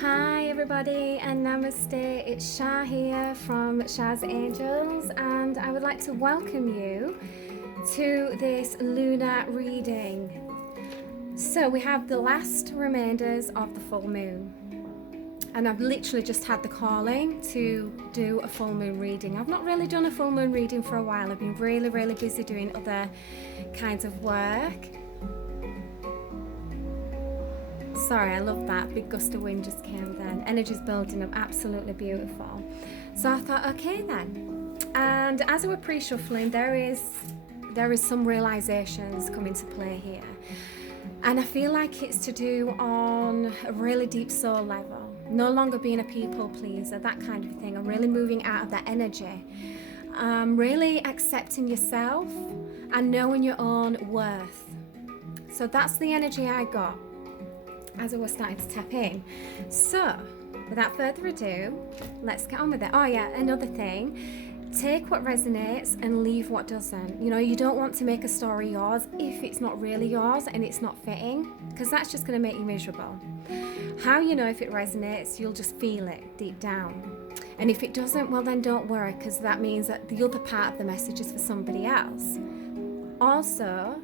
Hi everybody and namaste, it's Shah here from Shah's Angels, and I would like to welcome you to this lunar reading. So we have the last remainders of the full moon, and I've literally just had the calling to do a full moon reading. I've not really done a full moon reading for a while. I've been really busy doing other kinds of work. Sorry, I love that. Big gust of wind just came then. Energy's building up, absolutely beautiful. So I thought, okay then. And as I were pre-shuffling, there is some realizations come into play here. And I feel like it's to do on a really deep soul level. No longer being a people pleaser, that kind of thing. I'm really moving out of that energy. Really accepting yourself and knowing your own worth. So that's the energy I got as I was starting to tap in. So, without further ado, let's get on with it. Oh yeah, another thing, take what resonates and leave what doesn't. You know, you don't want to make a story yours if it's not really yours and it's not fitting, because that's just going to make you miserable. How you know if it resonates, you'll just feel it deep down. And if it doesn't, well then don't worry, because that means that the other part of the message is for somebody else. Also,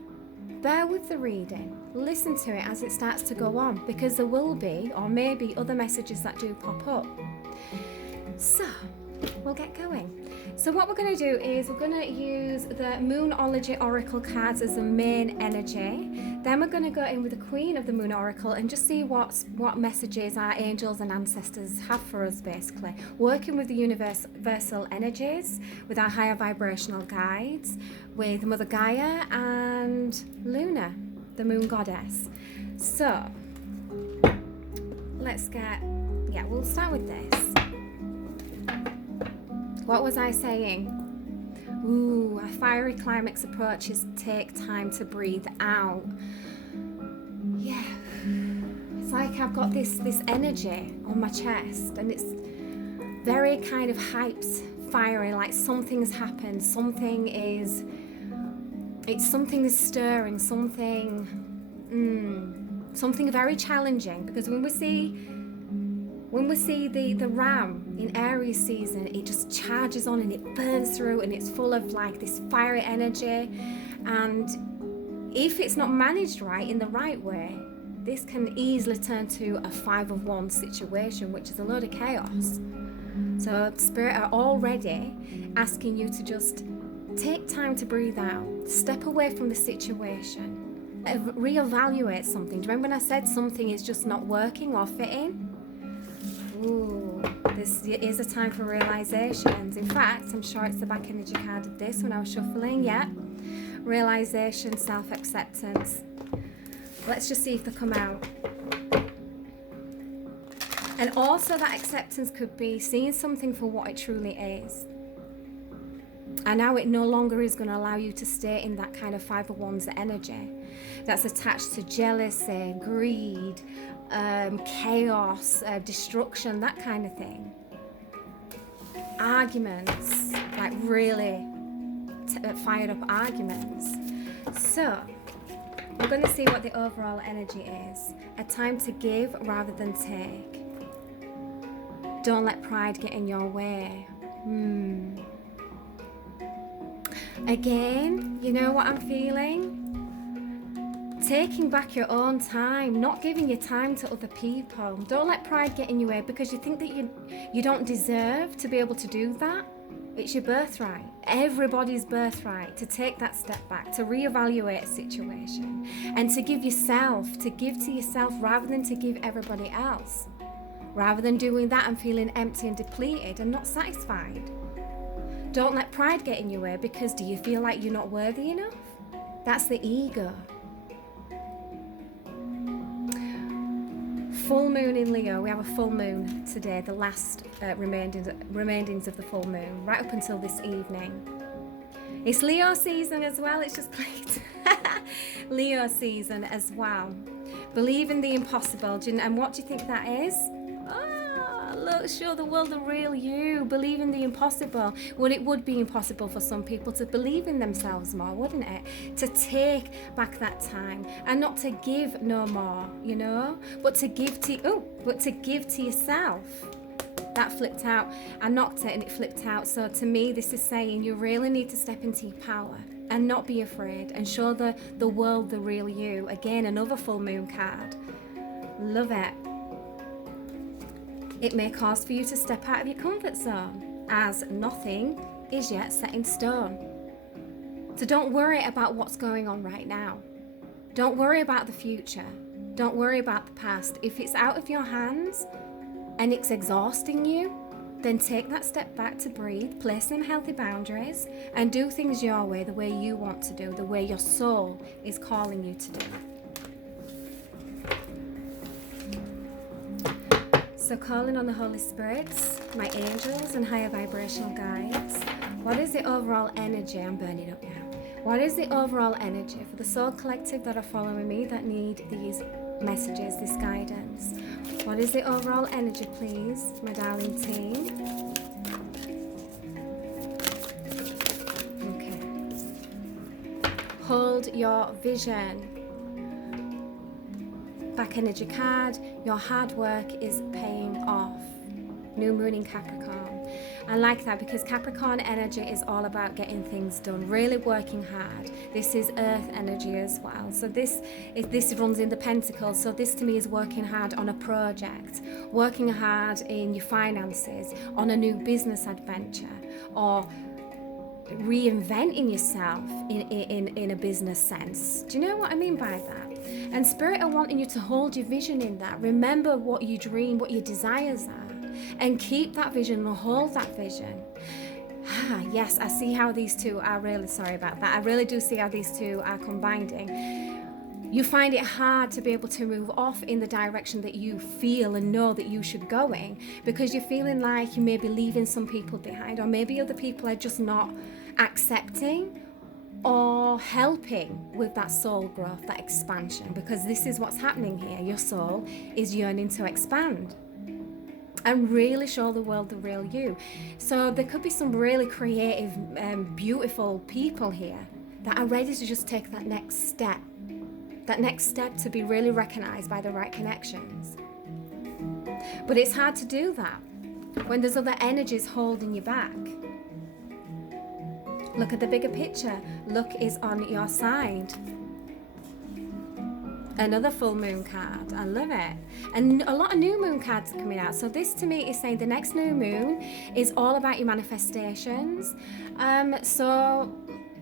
bear with the reading. Listen to it as it starts to go on, because there will be, or maybe, other messages that do pop up. So, we'll get going. So what we're going to do is we're going to use the Moonology Oracle cards as the main energy. Then we're going to go in with the Queen of the Moon Oracle and just see what messages our angels and ancestors have for us, basically. Working with the universal energies, with our higher vibrational guides, with Mother Gaia and Luna, the moon goddess. So, we'll start with this. What was I saying? Ooh, a fiery climax approaches. Take time to breathe out. Yeah, it's like I've got this energy on my chest, and it's very kind of hyped, fiery, like something's happened. Something is stirring. Something very challenging, because when we see the ram in Aries season, it just charges on and it burns through, and it's full of like this fiery energy. And if it's not managed right, in the right way, this can easily turn to a 5 of Wands situation, which is a load of chaos. So Spirit are already asking you to just take time to breathe out, step away from the situation, reevaluate something. Do you remember when I said something is just not working or fitting? Ooh, this is a time for realizations. In fact, I'm sure it's the back energy card of this when I was shuffling. Yeah, realization, self-acceptance. Let's just see if they come out. And also that acceptance could be seeing something for what it truly is. And now it no longer is going to allow you to stay in that kind of 5 of Wands energy that's attached to jealousy, greed, chaos, destruction, that kind of thing. Arguments, like really fired up arguments. So, we're going to see what the overall energy is. A time to give rather than take. Don't let pride get in your way. Again, you know what I'm feeling? Taking back your own time, not giving your time to other people. Don't let pride get in your way because you think that you don't deserve to be able to do that. It's your birthright, everybody's birthright, to take that step back, to reevaluate a situation, and to give to yourself rather than to give everybody else. Rather than doing that and feeling empty and depleted and not satisfied. Don't let pride get in your way, because do you feel like you're not worthy enough? That's the ego. Full moon in Leo. We have a full moon today, the last remaindings of the full moon, right up until this evening. It's Leo season as well. It's just played Leo season as well. Believe in the impossible. And what do you think that is? look, show the world the real you. Believe in the impossible. Well, it would be impossible for some people to believe in themselves more, wouldn't it? To take back that time and not to give no more, you know, but to give to yourself. That flipped out. I knocked it and it flipped out. So to me, this is saying you really need to step into your power and not be afraid and show the world the real you. Again, another full moon card. Love it. It may cause for you to step out of your comfort zone, as nothing is yet set in stone. So don't worry about what's going on right now. Don't worry about the future. Don't worry about the past. If it's out of your hands and it's exhausting you, then take that step back to breathe, place some healthy boundaries, and do things your way, the way you want to do, the way your soul is calling you to do. So calling on the Holy Spirit, my angels and higher vibrational guides, what is the overall energy? I'm burning up now. What is the overall energy for the soul collective that are following me that need these messages, this guidance? What is the overall energy, please, my darling team? Okay. Hold your vision. Back energy card, your hard work is paying off. New moon in Capricorn. I like that because Capricorn energy is all about getting things done, really working hard. This is earth energy as well. So this runs in the Pentacles. So this to me is working hard on a project, working hard in your finances, on a new business adventure, or reinventing yourself in a business sense. Do you know what I mean by that? And Spirit are wanting you to hold your vision in that. Remember what you dream, what your desires are, and keep that vision or hold that vision. Yes, I see how these two are really, sorry about that. I really do see how these two are combining. You find it hard to be able to move off in the direction that you feel and know that you should go in, because you're feeling like you may be leaving some people behind, or maybe other people are just not accepting or helping with that soul growth, that expansion, because this is what's happening here. Your soul is yearning to expand and really show the world the real you. So there could be some really creative, beautiful people here that are ready to just take that next step to be really recognized by the right connections. But it's hard to do that when there's other energies holding you back. Look at the bigger picture. Luck is on your side. Another full moon card. I love it. And a lot of new moon cards are coming out. So this to me is saying the next new moon is all about your manifestations. So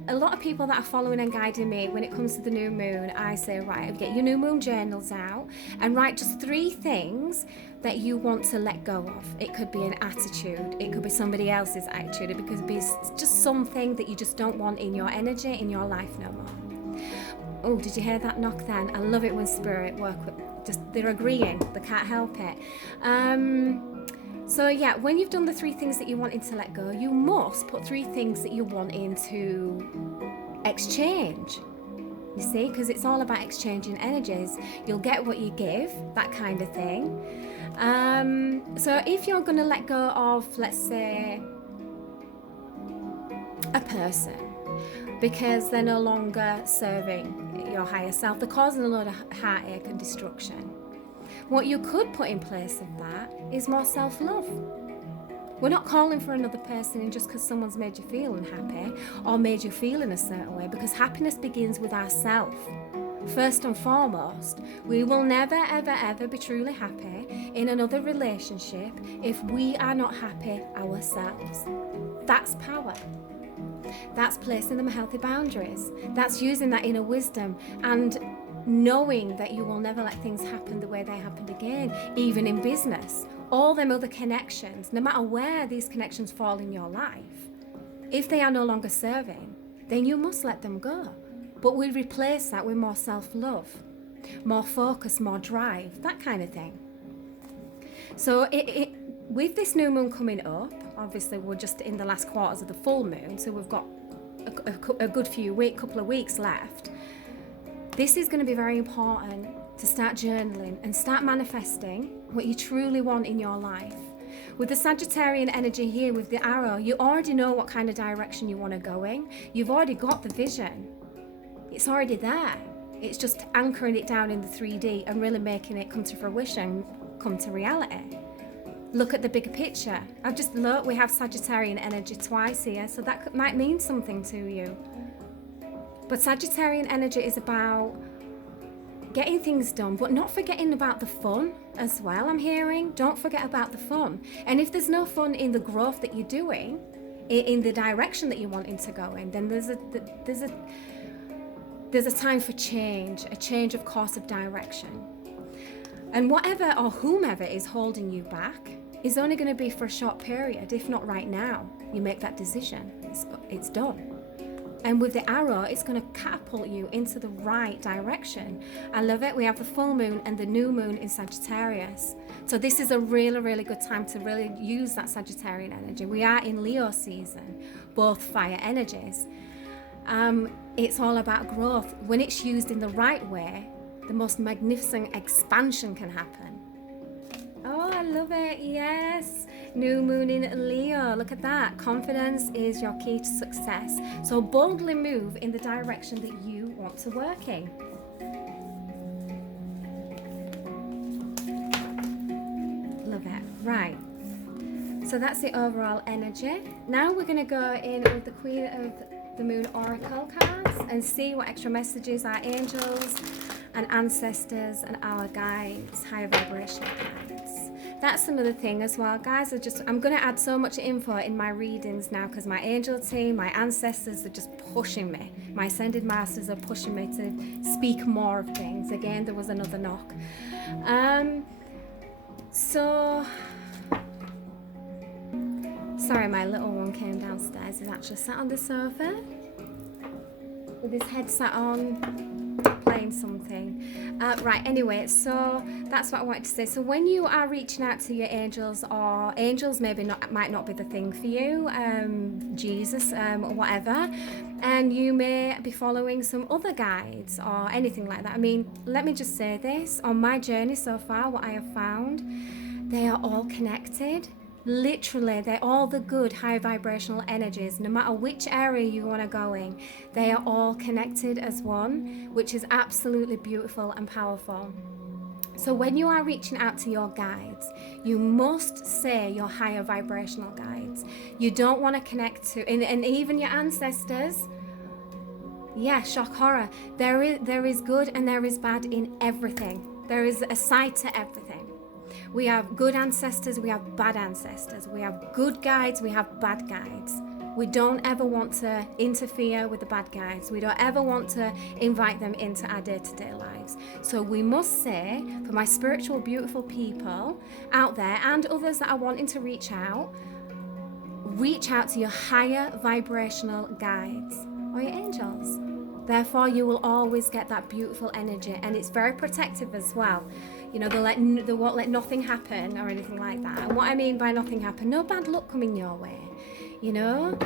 a lot of people that are following and guiding me when it comes to the new moon, I say, right, get your new moon journals out and write just 3 things that you want to let go of. It could be an attitude, it could be somebody else's attitude, it could be just something that you just don't want in your energy, in your life no more. Oh, did you hear that knock then? I love it when Spirit work with, they're agreeing, they can't help it. So yeah, when you've done the 3 things that you wanted to let go, you must put 3 things that you want into exchange. You see, because it's all about exchanging energies. You'll get what you give, that kind of thing. So if you're going to let go of, let's say, a person, because they're no longer serving your higher self, they're causing a lot of heartache and destruction. What you could put in place of that is more self-love. We're not calling for another person just because someone's made you feel unhappy or made you feel in a certain way, because happiness begins with ourselves. First and foremost, we will never, ever, ever be truly happy in another relationship if we are not happy ourselves. That's power. That's placing them healthy boundaries. That's using that inner wisdom and knowing that you will never let things happen the way they happened again, even in business. All them other connections, no matter where these connections fall in your life, if they are no longer serving, then you must let them go. But we replace that with more self-love, more focus, more drive, that kind of thing. So with this new moon coming up, obviously we're just in the last quarters of the full moon, so we've got a good couple of weeks left. This is going to be very important to start journaling and start manifesting what you truly want in your life. With the Sagittarian energy here with the arrow, you already know what kind of direction you want to go in. You've already got the vision. It's already there. It's just anchoring it down in the 3D and really making it come to fruition, come to reality. Look at the bigger picture. I've just looked, we have Sagittarian energy twice here, so that might mean something to you. But Sagittarian energy is about getting things done, but not forgetting about the fun as well, I'm hearing. Don't forget about the fun. And if there's no fun in the growth that you're doing, in the direction that you're wanting to go in, then there's a time for change, a change of course of direction. And whatever or whomever is holding you back is only going to be for a short period, if not right now. You make that decision, it's done. And with the arrow, it's going to catapult you into the right direction. I love it. We have the full moon and the new moon in Sagittarius. So this is a really, really good time to really use that Sagittarian energy. We are in Leo season, both fire energies. It's all about growth. When it's used in the right way, the most magnificent expansion can happen. Oh, I love it. Yes. New moon in Leo. Look at that. Confidence is your key to success. So boldly move in the direction that you want to work in. Love it. Right. So that's the overall energy. Now we're going to go in with the Queen of the Moon Oracle cards and see what extra messages our angels and ancestors and our guides, higher vibrational guides. That's another thing as well, guys. I'm going to add so much info in my readings now because my angel team, my ancestors are just pushing me. My ascended masters are pushing me to speak more of things. Again, there was another knock. Sorry, my little one came downstairs. He's actually sat on the sofa with his headset on, playing something. Right, anyway, so that's what I wanted to say. So when you are reaching out to your angels, or angels might not be the thing for you, Jesus, or whatever, and you may be following some other guides or anything like that. I mean, let me just say this. On my journey so far, what I have found, they are all connected. Literally, they're all the good high vibrational energies. No matter which area you want to go in, they are all connected as one, which is absolutely beautiful and powerful. So when you are reaching out to your guides, you must say your higher vibrational guides. You don't want to connect to, and even your ancestors. Yeah, shock horror. There is good and there is bad in everything. There is a side to everything. We have good ancestors, we have bad ancestors. We have good guides, we have bad guides. We don't ever want to interfere with the bad guides. We don't ever want to invite them into our day-to-day lives. So we must say, for my spiritual, beautiful people out there and others that are wanting to reach out to your higher vibrational guides or your angels. Therefore, you will always get that beautiful energy, and it's very protective as well. You know, they won't let nothing happen or anything like that. And what I mean by nothing happen, no bad luck coming your way. You know,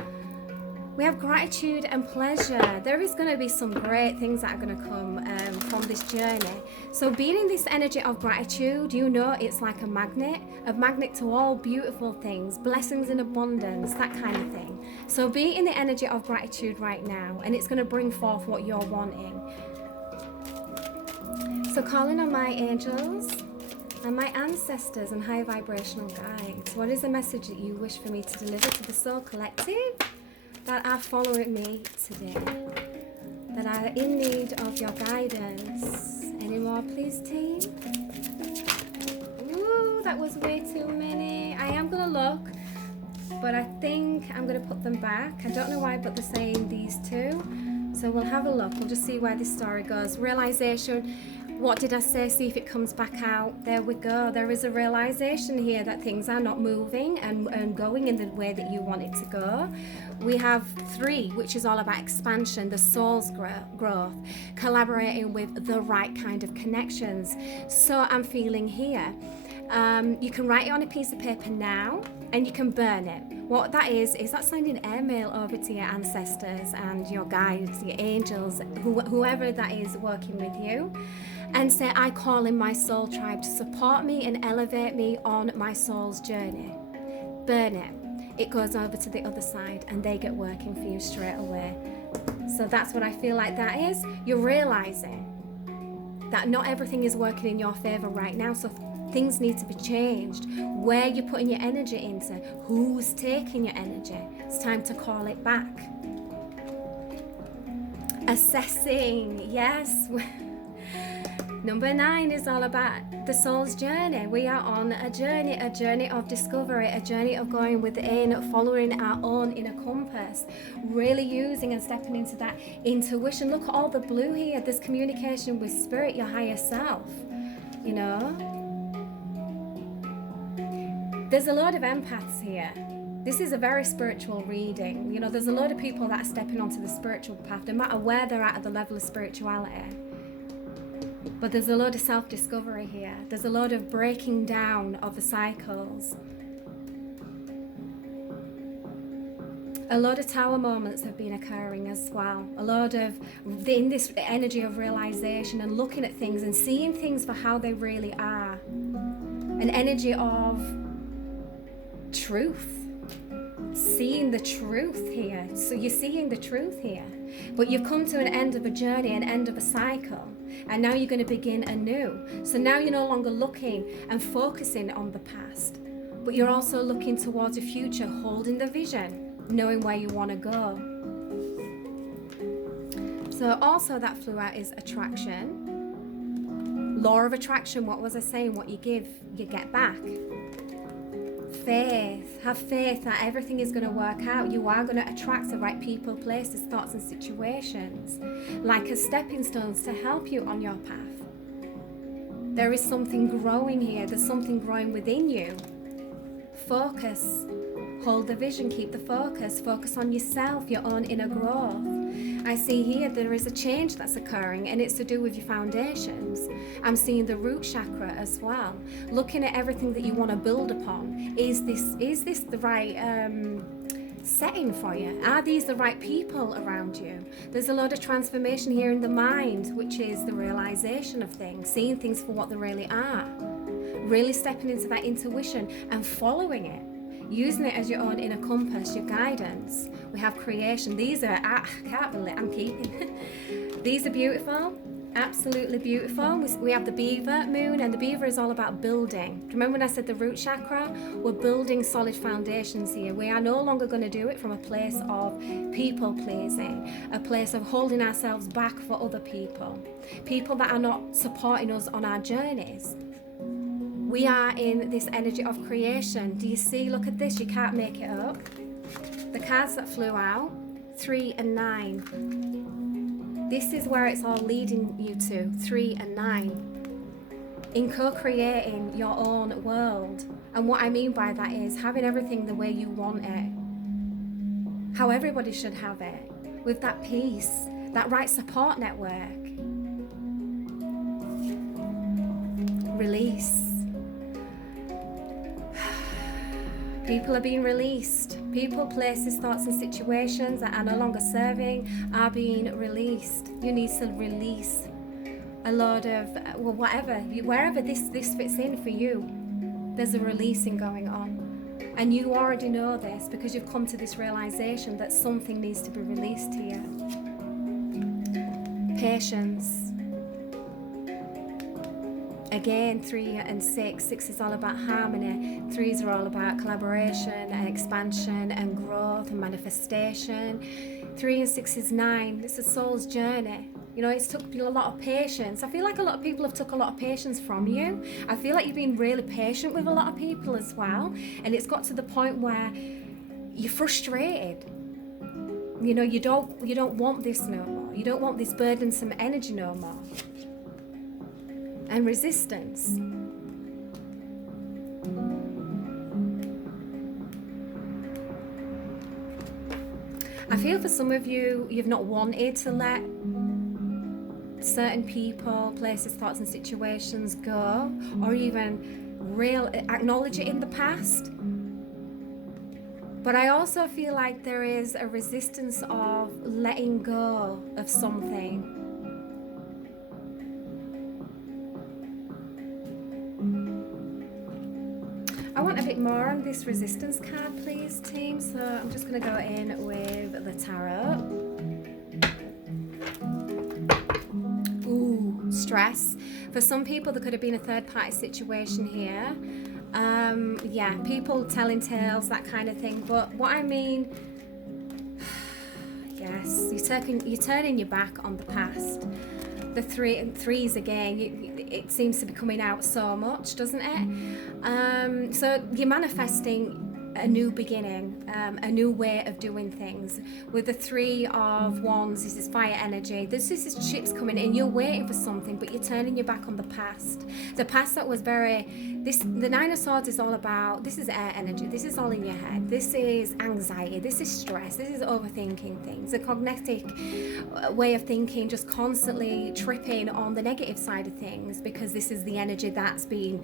we have gratitude and pleasure. There is going to be some great things that are going to come from this journey. So being in this energy of gratitude, you know, it's like a magnet to all beautiful things, blessings in abundance, that kind of thing. So be in the energy of gratitude right now, and it's going to bring forth what you're wanting. So calling on my angels and my ancestors and high vibrational guides, what is the message that you wish for me to deliver to the soul collective that are following me today, that are in need of your guidance? Any more, please, team? Ooh, that was way too many. I am going to look, but I think I'm going to put them back. I don't know why, but they're saying these two. So we'll have a look. We'll just see where this story goes. Realization. What did I say? See if it comes back out. There we go. There is a realization here that things are not moving and going in the way that you want it to go. We have 3, which is all about expansion, the soul's growth, collaborating with the right kind of connections. So I'm feeling here. You can write it on a piece of paper now and you can burn it. What that is that sending airmail over to your ancestors and your guides, your angels, whoever that is working with you, and say, I call in my soul tribe to support me and elevate me on my soul's journey. burn it. It goes over to the other side and they get working for you straight away. So that's what I feel like that is. You're realizing that not everything is working in your favor right now, so things need to be changed. Where you're putting your energy into, who's taking your energy, it's time to call it back. Assessing, yes. Number 9 is all about the soul's journey. We are on a journey of discovery, a journey of going within, following our own inner compass, really using and stepping into that intuition. Look at all the blue here. There's communication with spirit, your higher self, you know. There's a lot of empaths here. This is a very spiritual reading. You know, there's a lot of people that are stepping onto the spiritual path, no matter where they're at the level of spirituality. But there's a lot of self-discovery here. There's a lot of breaking down of the cycles. A lot of tower moments have been occurring as well. A lot of, in this energy of realization and looking at things and seeing things for how they really are. An energy of truth. Seeing the truth here. So you're seeing the truth here. But you've come to an end of a journey, an end of a cycle. And now you're going to begin anew. So now you're no longer looking and focusing on the past, but you're also looking towards the future, holding the vision, knowing where you want to go. So also that flew out is attraction. Law of attraction, what was I saying? What you give, you get back. Faith. Have faith that everything is going to work out. You are going to attract the right people, places, thoughts and situations, like as stepping stones to help you on your path. There is something growing here. There's something growing within you. Focus. Hold the vision. Keep the focus. Focus on yourself, your own inner growth. I see here there is a change that's occurring, and it's to do with your foundations. I'm seeing the root chakra as well. Looking at everything that you want to build upon. Is this the right setting for you? Are these the right people around you? There's a lot of transformation here in the mind, which is the realization of things, seeing things for what they really are. Really stepping into that intuition and following it. Using it as your own inner compass, your guidance. We have creation. These are, I can't believe I'm keeping. These are beautiful, absolutely beautiful. We have the beaver moon, and the beaver is all about building. Remember when I said the root chakra? We're building solid foundations here. We are no longer going to do it from a place of people pleasing, a place of holding ourselves back for other people, people that are not supporting us on our journeys. We are in this energy of creation. Do you see? Look at this. You can't make it up. The cards that flew out, 3 and 9. This is where it's all leading you to, 3 and 9. In co-creating your own world. And what I mean by that is having everything the way you want it. How everybody should have it. With that peace, that right support network. Release. People are being released. People, places, thoughts and situations that are no longer serving are being released. You need to release a lot of, well, wherever this fits in for you, there's a releasing going on. And you already know this because you've come to this realization that something needs to be released here. Patience. Again, 3 and 6. 6 is all about harmony. 3s are all about collaboration and expansion and growth and manifestation. 3 and 6 is 9. It's a soul's journey. You know, it's took a lot of patience. I feel like a lot of people have took a lot of patience from you. I feel like you've been really patient with a lot of people as well. And it's got to the point where you're frustrated. You know, you don't want this no more. You don't want this burdensome energy no more. And resistance. I feel for some of you, you've not wanted to let certain people, places, thoughts and situations go, or even acknowledge it in the past. But I also feel like there is a resistance of letting go of something. I want want a bit more on this resistance card, please, team? So I'm just going to go in with the tarot. Ooh, stress. For some people, there could have been a third-party situation here. Yeah, people telling tales, that kind of thing. But what I mean, yes, you're turning your back on the past. The threes again, it seems to be coming out so much, doesn't it? So you're manifesting a new beginning, a new way of doing things. With the Three of Wands, this is fire energy. This is ships coming in. You're waiting for something, but you're turning your back on the past. The past that was the Nine of Swords is all about, this is air energy. This is all in your head. This is anxiety. This is stress. This is overthinking things. A cognitive way of thinking, just constantly tripping on the negative side of things, because this is the energy that's been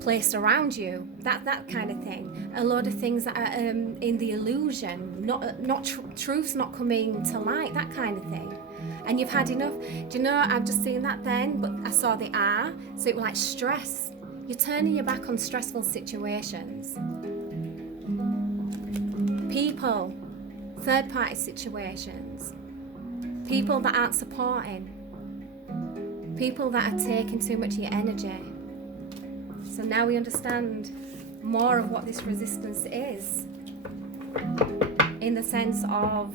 placed around you, that kind of thing. A lot of things that are in the illusion, not truth's not coming to light, that kind of thing. And you've had enough. Do you know, I've just seen that then, but I saw the R, so it was like stress. You're turning your back on stressful situations. People, third party situations, people that aren't supporting, people that are taking too much of your energy. So now we understand more of what this resistance is, in the sense of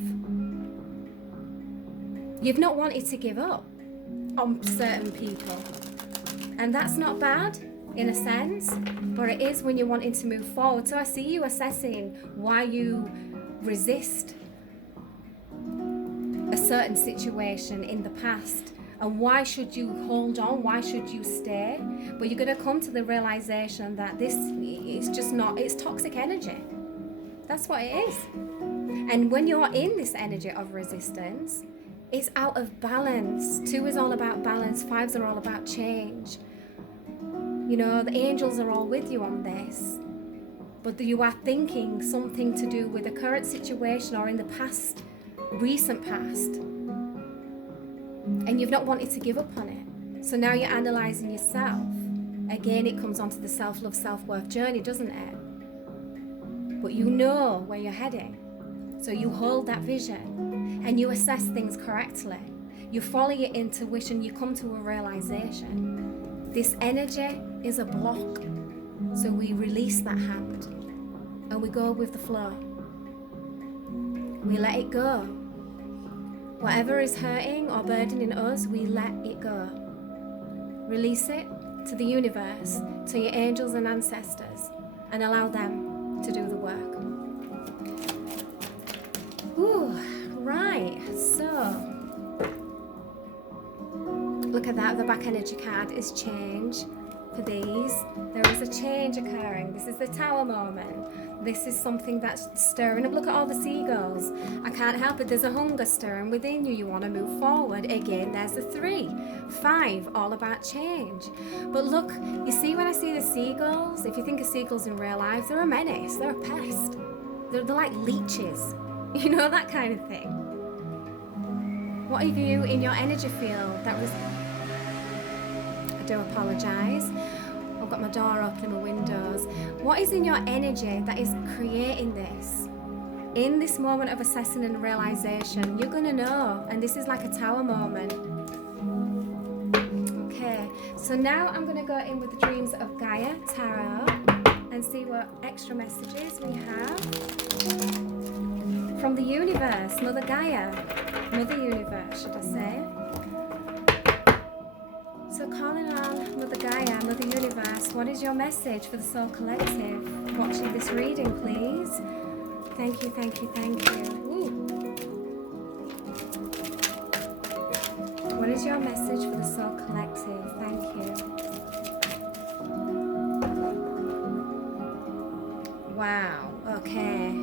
you've not wanted to give up on certain people. And that's not bad in a sense, but it is when you're wanting to move forward. So I see you assessing why you resist a certain situation in the past. And why should you hold on? Why should you stay? But you're going to come to the realization that this is just not, it's toxic energy. That's what it is. And when you're in this energy of resistance, it's out of balance. 2 is all about balance. 5s are all about change. You know, the angels are all with you on this. But you are thinking something to do with the current situation or in the past, recent past. And you've not wanted to give up on it. So now you're analysing yourself. Again, it comes onto the self-love, self-worth journey, doesn't it? But you know where you're heading. So you hold that vision and you assess things correctly. You follow your intuition, you come to a realisation. This energy is a block. So we release that hand and we go with the flow. We let it go. Whatever is hurting or burdening us, we let it go. Release it to the universe, to your angels and ancestors, and allow them to do the work. Ooh, right, so look at that, the back energy card is change. For these, there is a change occurring. This is the Tower moment. This is something that's stirring up. Look at all the seagulls. I can't help it. There's a hunger stirring within you. You want to move forward. Again, there's the 3. 5, all about change. But look, you see when I see the seagulls, if you think of seagulls in real life, they're a menace. They're a pest. They're like leeches. You know, that kind of thing. What are you in your energy field? That was... I do apologise. I've got my door open and my windows. What is in your energy that is creating this? In this moment of assessing and realisation, you're going to know. And this is like a Tower moment. Okay, so now I'm going to go in with the Dreams of Gaia Tarot and see what extra messages we have from the universe, Mother Gaia, Mother Universe, should I say. So calling on Mother Gaia, Mother Universe, what is your message for the Soul Collective watching this reading, please? Thank you, thank you, thank you. Ooh. What is your message for the Soul Collective? Thank you. Wow, okay.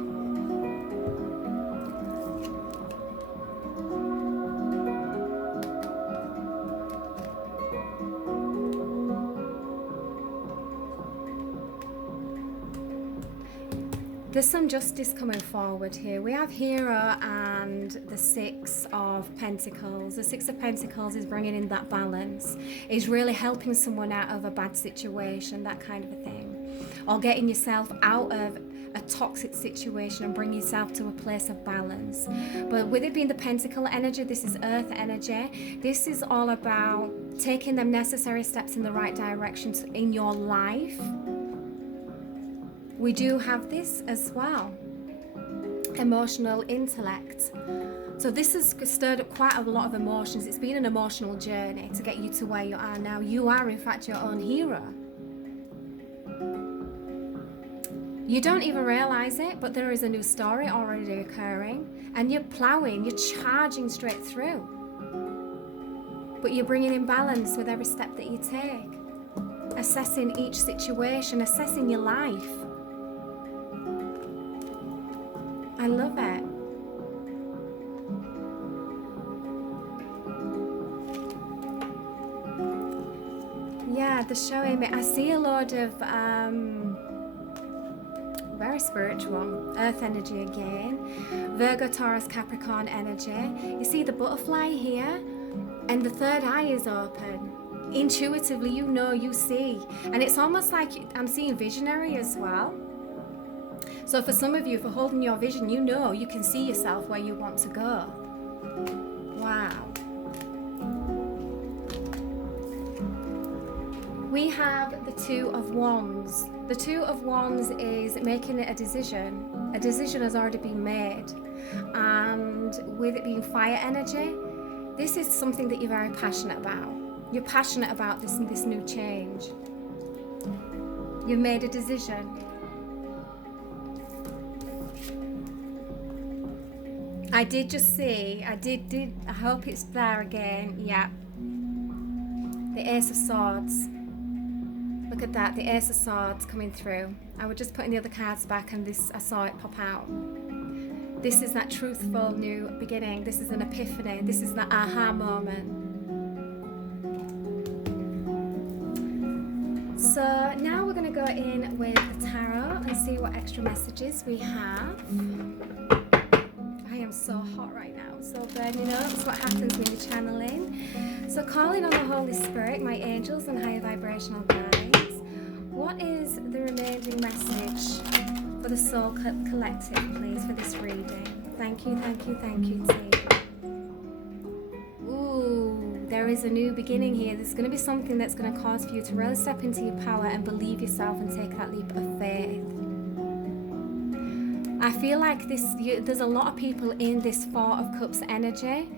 There's some justice coming forward here. We have Hero and the 6 of Pentacles. The 6 of Pentacles is bringing in that balance, is really helping someone out of a bad situation, that kind of a thing. or getting yourself out of a toxic situation and bring yourself to a place of balance. But with it being the Pentacle energy, this is earth energy. This is all about taking them necessary steps in the right direction in your life. We do have this as well, emotional intellect. So this has stirred up quite a lot of emotions. It's been an emotional journey to get you to where you are now. You are in fact your own hero. You don't even realize it, but there is a new story already occurring, and you're plowing, you're charging straight through. But you're bringing in balance with every step that you take, assessing each situation, assessing your life. I love it. Yeah, they're showing me. I see a lot of very spiritual earth energy again, Virgo, Taurus, Capricorn energy. You see the butterfly here, and the third eye is open. Intuitively, you know, you see, and it's almost like I'm seeing visionary as well. So for some of you, for holding your vision, you know you can see yourself where you want to go. Wow. We have the Two of Wands. The Two of Wands is making it a decision. A decision has already been made. And with it being fire energy, this is something that you're very passionate about. You're passionate about this new change. You've made a decision. I did just see, I hope it's there again. Yeah. The Ace of Swords. Look at that, the Ace of Swords coming through. I was just putting the other cards back and I saw it pop out. This is that truthful new beginning. This is an epiphany. This is the aha moment. So now we're going to go in with the tarot and see what extra messages we have. I am so hot right now, so burning up. It's what happens when you're channeling. So calling on the Holy Spirit, my angels and higher vibrational guides. What is the remaining message for the Soul Collective, please, for this reading? Thank you, thank you, thank you, team. Ooh, there is a new beginning here. There's going to be something that's going to cause for you to really step into your power and believe yourself and take that leap of faith. I feel like there's a lot of people in this Four of Cups energy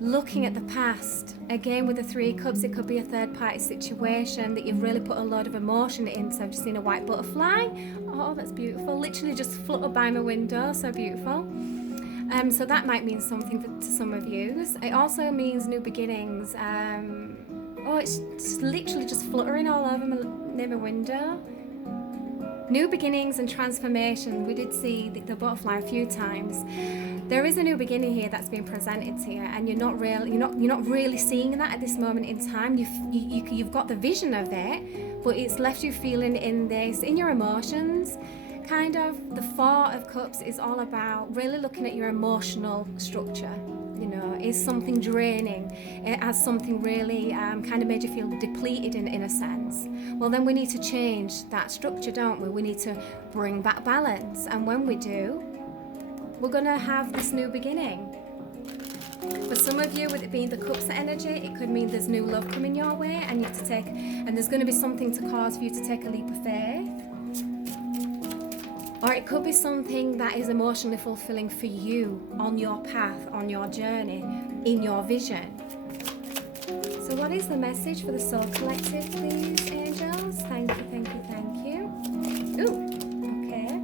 looking at the past. Again, with the Three of Cups, it could be a third-party situation that you've really put a lot of emotion into. I've just seen a white butterfly. Oh, that's beautiful. Literally just fluttered by my window. So beautiful. So that might mean something to some of you. It also means new beginnings. Oh, it's just literally just fluttering all over near my window. New beginnings and transformation. We did see the butterfly a few times. There is a new beginning here that's been presented to you, and you're not really seeing that at this moment in time. You've got the vision of it, but it's left you feeling in your emotions. Kind of the Four of Cups is all about really looking at your emotional structure. You know, is something draining? It has something really kind of made you feel depleted in a sense. Well, then we need to change that structure, don't we? We need to bring back balance. And when we do, we're going to have this new beginning. For some of you, with it being the Cups energy, it could mean there's new love coming your way, and there's going to be something to cause for you to take a leap of faith. Or it could be something that is emotionally fulfilling for you on your path, on your journey, in your vision. So what is the message for the Soul Collective, please, angels? Thank you, thank you, thank you. Ooh, okay.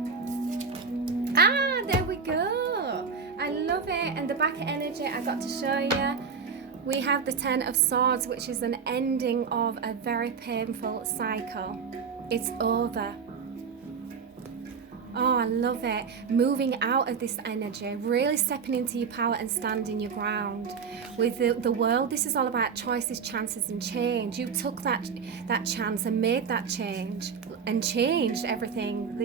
Ah, there we go. I love it. And the back energy I got to show you. We have the Ten of Swords, which is an ending of a very painful cycle. It's over. Oh, I love it. Moving out of this energy, really stepping into your power and standing your ground. With the world, this is all about choices, chances, and change. You took that chance and made that change and changed everything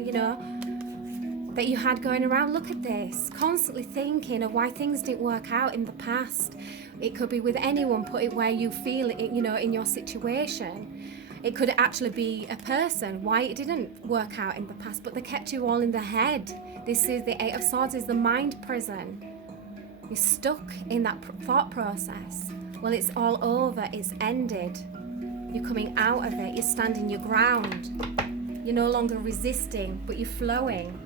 that you had going around. Look at this. Constantly thinking of why things didn't work out in the past. It could be with anyone, put it where you feel it, in your situation. It could actually be a person, why it didn't work out in the past, but they kept you all in the head. This is the Eight of Swords, is the mind prison. You're stuck in that thought process. Well, it's all over, it's ended. You're coming out of it, you're standing your ground. You're no longer resisting, but you're flowing.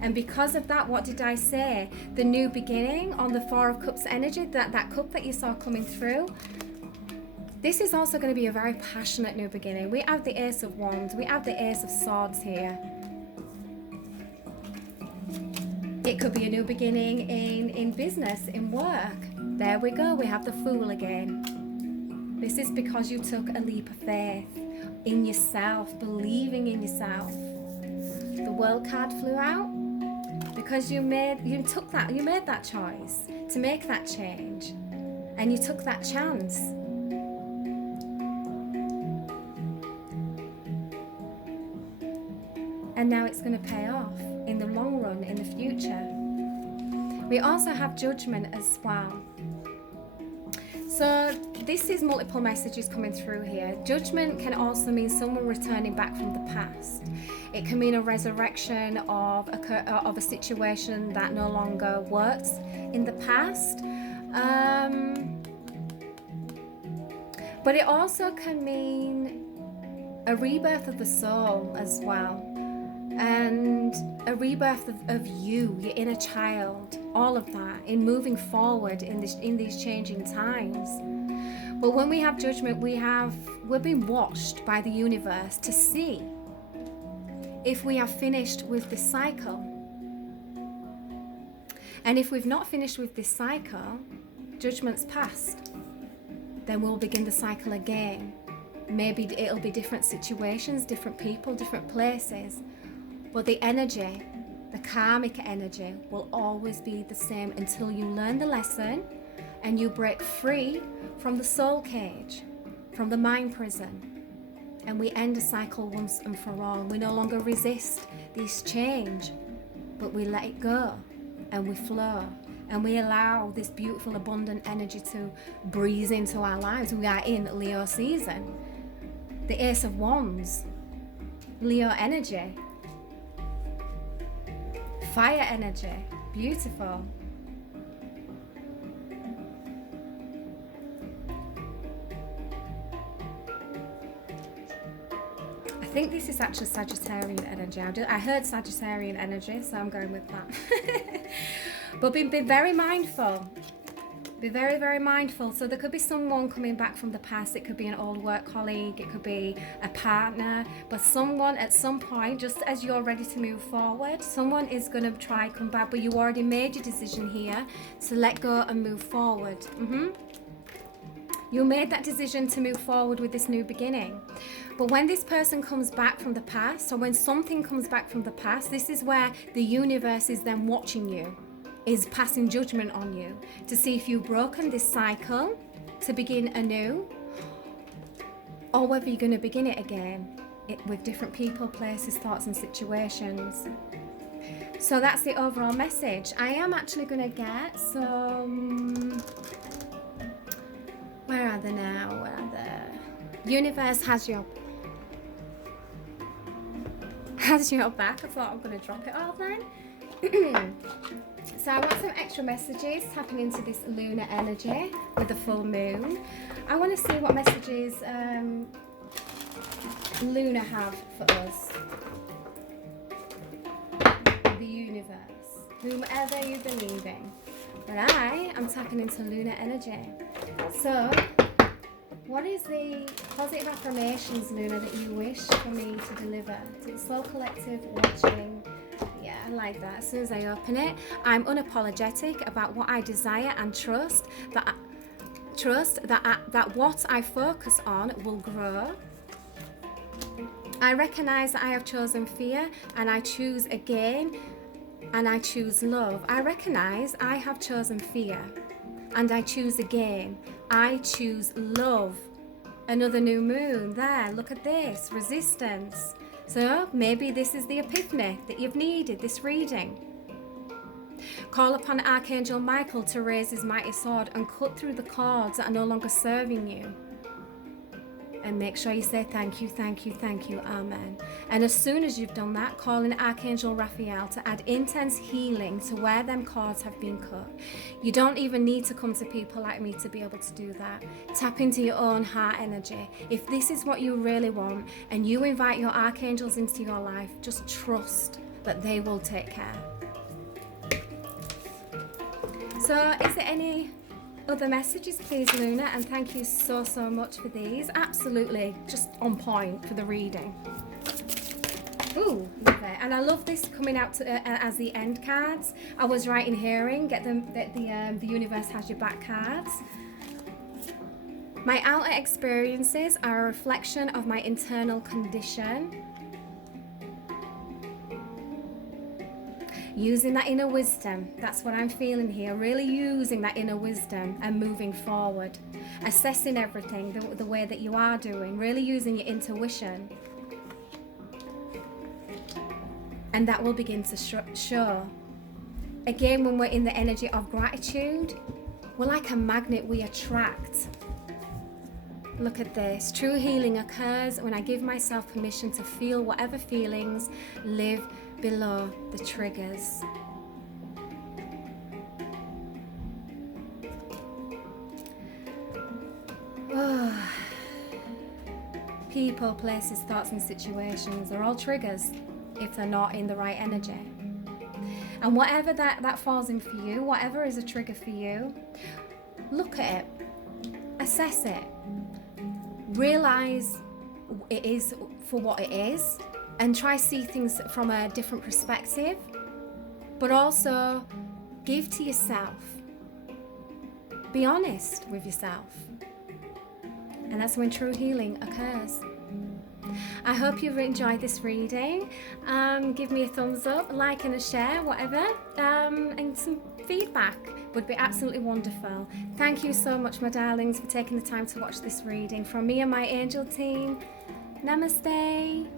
And because of that, what did I say? The new beginning on the Four of Cups energy, that cup that you saw coming through, this is also going to be a very passionate new beginning. We have the Ace of Wands, we have the Ace of Swords here. It could be a new beginning in business, in work. There we go, we have the Fool again. This is because you took a leap of faith in yourself, believing in yourself. The World card flew out because you made that choice to make that change, and you took that chance. And now it's going to pay off in the long run, in the future. We also have Judgment as well. So this is multiple messages coming through here. Judgment can also mean someone returning back from the past. It can mean a resurrection of a situation that no longer worked in the past. But it also can mean a rebirth of the soul as well. And a rebirth of you, your inner child, all of that, in moving forward in these changing times. But when we have Judgment, we're being watched by the universe to see if we have finished with this cycle. And if we've not finished with this cycle, Judgment's passed. Then we'll begin the cycle again. Maybe it'll be different situations, different people, different places. But the energy, the karmic energy, will always be the same until you learn the lesson and you break free from the soul cage, from the mind prison. And we end a cycle once and for all. We no longer resist this change, but we let it go and we flow. And we allow this beautiful, abundant energy to breeze into our lives. We are in Leo season. The Ace of Wands, Leo energy. Fire energy, beautiful. I think this is actually Sagittarian energy. I heard Sagittarian energy, so I'm going with that. But be very mindful. Be very, very mindful. So there could be someone coming back from the past. It could be an old work colleague. It could be a partner. But someone at some point, just as you're ready to move forward, someone is going to try come back. But you already made your decision here to let go and move forward. You made that decision to move forward with this new beginning. But when this person comes back from the past, or when something comes back from the past, this is where the universe is then watching you, is passing judgment on you to see if you've broken this cycle to begin anew, or whether you're going to begin it again with different people, places, thoughts and situations. So that's the overall message. I am actually going to get some... Where are they now? Where are they? Universe has your back. I thought I'm going to drop it all then. So I want some extra messages tapping into this lunar energy with the full moon. I want to see what messages Luna have for us. The universe. Whomever you believe in. But I am tapping into lunar energy. So, what is the positive affirmations, Luna, that you wish for me to deliver to the Soul Collective watching? Yeah, I like that. As soon as I open it, I'm unapologetic about what I desire and trust that what I focus on will grow. I recognize that I have chosen fear and I choose again and I choose love. I recognize I have chosen fear and I choose again. I choose love. Another new moon there. Look at this. Resistance. So maybe this is the epiphany that you've needed, this reading. Call upon Archangel Michael to raise his mighty sword and cut through the cords that are no longer serving you. and make sure you say thank you, thank you, thank you, amen. And as soon as you've done that, call in Archangel Raphael to add intense healing to where them cords have been cut. You don't even need to come to people like me to be able to do that. Tap into your own heart energy. If this is what you really want and you invite your archangels into your life, just trust that they will take care. So is there any other messages, please, Luna? And thank you so much for these. Absolutely just on point for the reading. Ooh, love it. And I love this coming out as the end cards. I was right in hearing, get the universe has your back cards. My outer experiences are a reflection of my internal condition. Using that inner wisdom, that's what I'm feeling here. Really using that inner wisdom and moving forward. Assessing everything the way that you are doing. Really using your intuition. And that will begin to show. Again, when we're in the energy of gratitude, we're like a magnet, we attract. Look at this. True healing occurs when I give myself permission to feel whatever feelings live below the triggers. Oh. People, places, thoughts and situations are all triggers if they're not in the right energy. And whatever that falls in for you, whatever is a trigger for you, look at it, assess it, realize it is for what it is, and try see things from a different perspective, but also give to yourself. Be honest with yourself. And that's when true healing occurs. I hope you've enjoyed this reading. Give me a thumbs up, like and a share, whatever, and some feedback would be absolutely wonderful. Thank you so much, my darlings, for taking the time to watch this reading. From me and my angel team, namaste.